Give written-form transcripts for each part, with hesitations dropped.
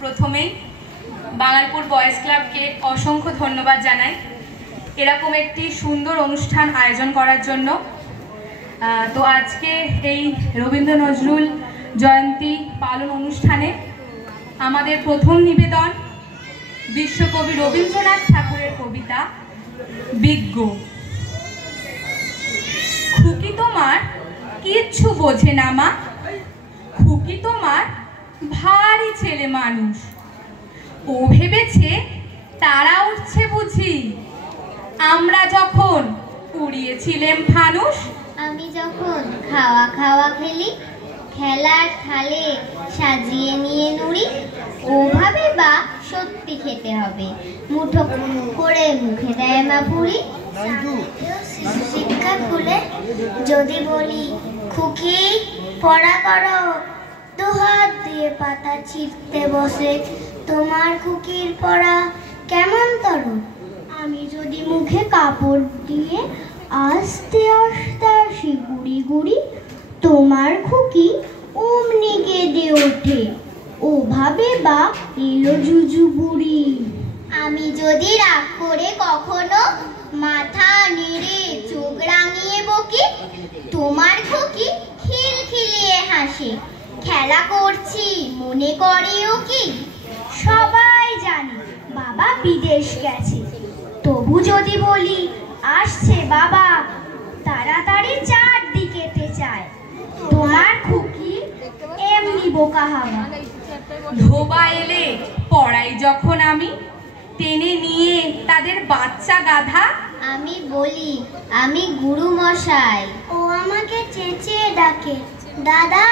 প্রথমেই বাঙালপুর বয়েজ ক্লাবকে অসংখ্য ধন্যবাদ জানাই এরকম একটি সুন্দর অনুষ্ঠান আয়োজন করার জন্য। তো আজকে এই রবীন্দ্র নজরুল জয়ন্তী পালন অনুষ্ঠানে আমাদের প্রথম নিবেদন বিশ্বকবি রবীন্দ্রনাথ ঠাকুরের কবিতা বিজ্ঞ। খুকি তোমার কিচ্ছু বোঝে না মা, খুকি তোমার ভারী ছেলে মানুষ, ও ভেবেছে তারা উঠছে বুঝি আমরা যখন উড়িয়েছিলাম ফানুস। আমি যখন খাওয়া খাওয়া খেলি খেলার থালে সাজিয়ে নিয়ে নুড়ি, ওভাবে বা সত্যি খেতে হবে মুঠো করে মুখে দেয় মা পুরি। শিক্ষা খুলে যদি বলি খুকি পড়া করো, দুহাত দিয়ে পাতা ছিঁড়তে বসে তোমার খুকির পড়া কেমন তরু। আমি যদি মুখে কাপড় দিয়ে আস্তে আস্তে আসি গুড়ি গুড়ি, তোমার খুকি অমনি কেঁদে ওঠে ওভাবে বা এলো জুজু বুড়ি। আমি যদি রাগ করে কখনো মাথা নেড়ে চোখ রাঙিয়ে বকি, তোমার খুকি খিলখিলিয়ে হাসে খেলা করছি মনে করে ও কি। সবাই জানে বাবা বিদেশ গেছে, তবু যদি বলি আসছে বাবা, তাড়াতাড়ি চারদিকেতে চায় তোমার খুকি এমনি বোকা হাওয়া। ধোবা এলে পড়াই যখন আমি টেনে নিয়ে তাদের বাচ্চা গাধা, আমি বলি আমি গুরু মশাই, ও আমাকে চেঁচিয়ে ডাকে দাদা।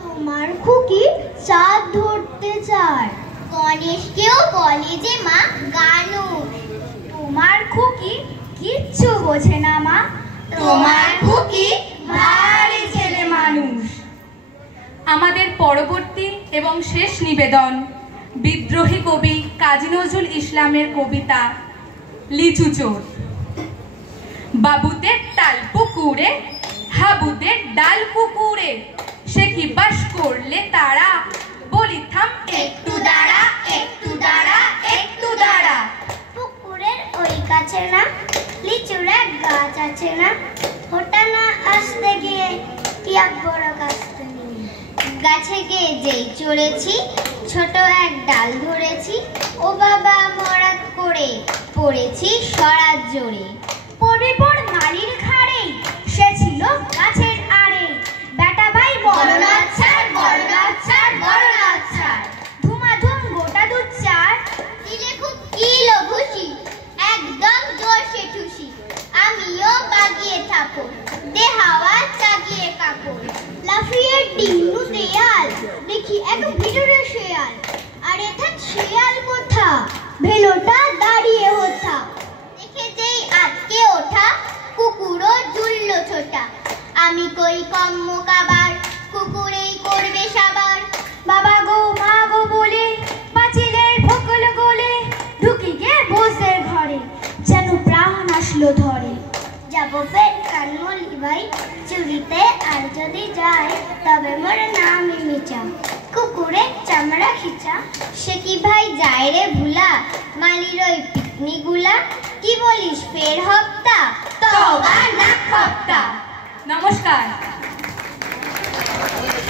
তোমার খুকি চাঁদ ধরতে চায়, গণেশকেও বলে যে মা গানুষ। তোমার খুকি কিচ্ছু বোঝে না মা, তোমার খুকি ভারী ছেলে মানুষ। আমাদের পরবর্তী এবং শেষ নিবেদন বিদ্রোহী কবি কাজী নজরুল ইসলামের কবিতা লিচু চোর। বাবুদের তাল পুকুরে হাবুদের ডাল কুকুরে, সে কি বাস করলে তারা, বলি থাম একটু দাঁড়া একটু দাঁড়া একটু দাঁড়া। পুকুরের ওই কাছে না লিচুর এক গাছ আছে না, ওটা না আসতে গিয়ে কি এক বড় গাছ গাছে গিয়ে যেই চড়েছি ছোট এক ডাল ধরেছি, ও বাবা মরাত করে পড়েছি সরাত জোরে। পরিপর মালির ঘাড়ে সে ছিল গাছের আড়ে, বেটা ভাই বড় লাচ্ছার বড় লাচ্ছার বড় লাচ্ছার, ধুমাধুম গোটা দুধ চার দিলে খুব কিলো খুশি একদম জোরসে ঠুসি। আমিও বাগিয়ে থাকো দে হাওয়া চাগিয়ে কাপড়, লাফিয়ে ডিঙ্গু দেয়াল দেখি এক ভিতরে শেয়াল, আরে থাক শেয়াল কোথা ভেলোটা দাঁড়িয়ে হোথা। দেখে যেই আজকে ওঠা কুকুরও জুললো ছোটা, আমি কই কম্ম কাবার কুকুরেই করবে সাবার। বাবা গো মা গো বলে পাঁচিলের ফকল গোলে ঢুকি গে বসে ঘরে, যেন প্রাণ আসলো ধরে। যাবো ফের কানমলি ভাই চুরিতে, আর যদি যায় তবে মোর নামই মিচা। কুকুরের চামড়া খিচা সে কি ভাই যায় রে ভুলা, মালির ওই পিকনিক গুলা কি বলিস ফের হপ্তা তবা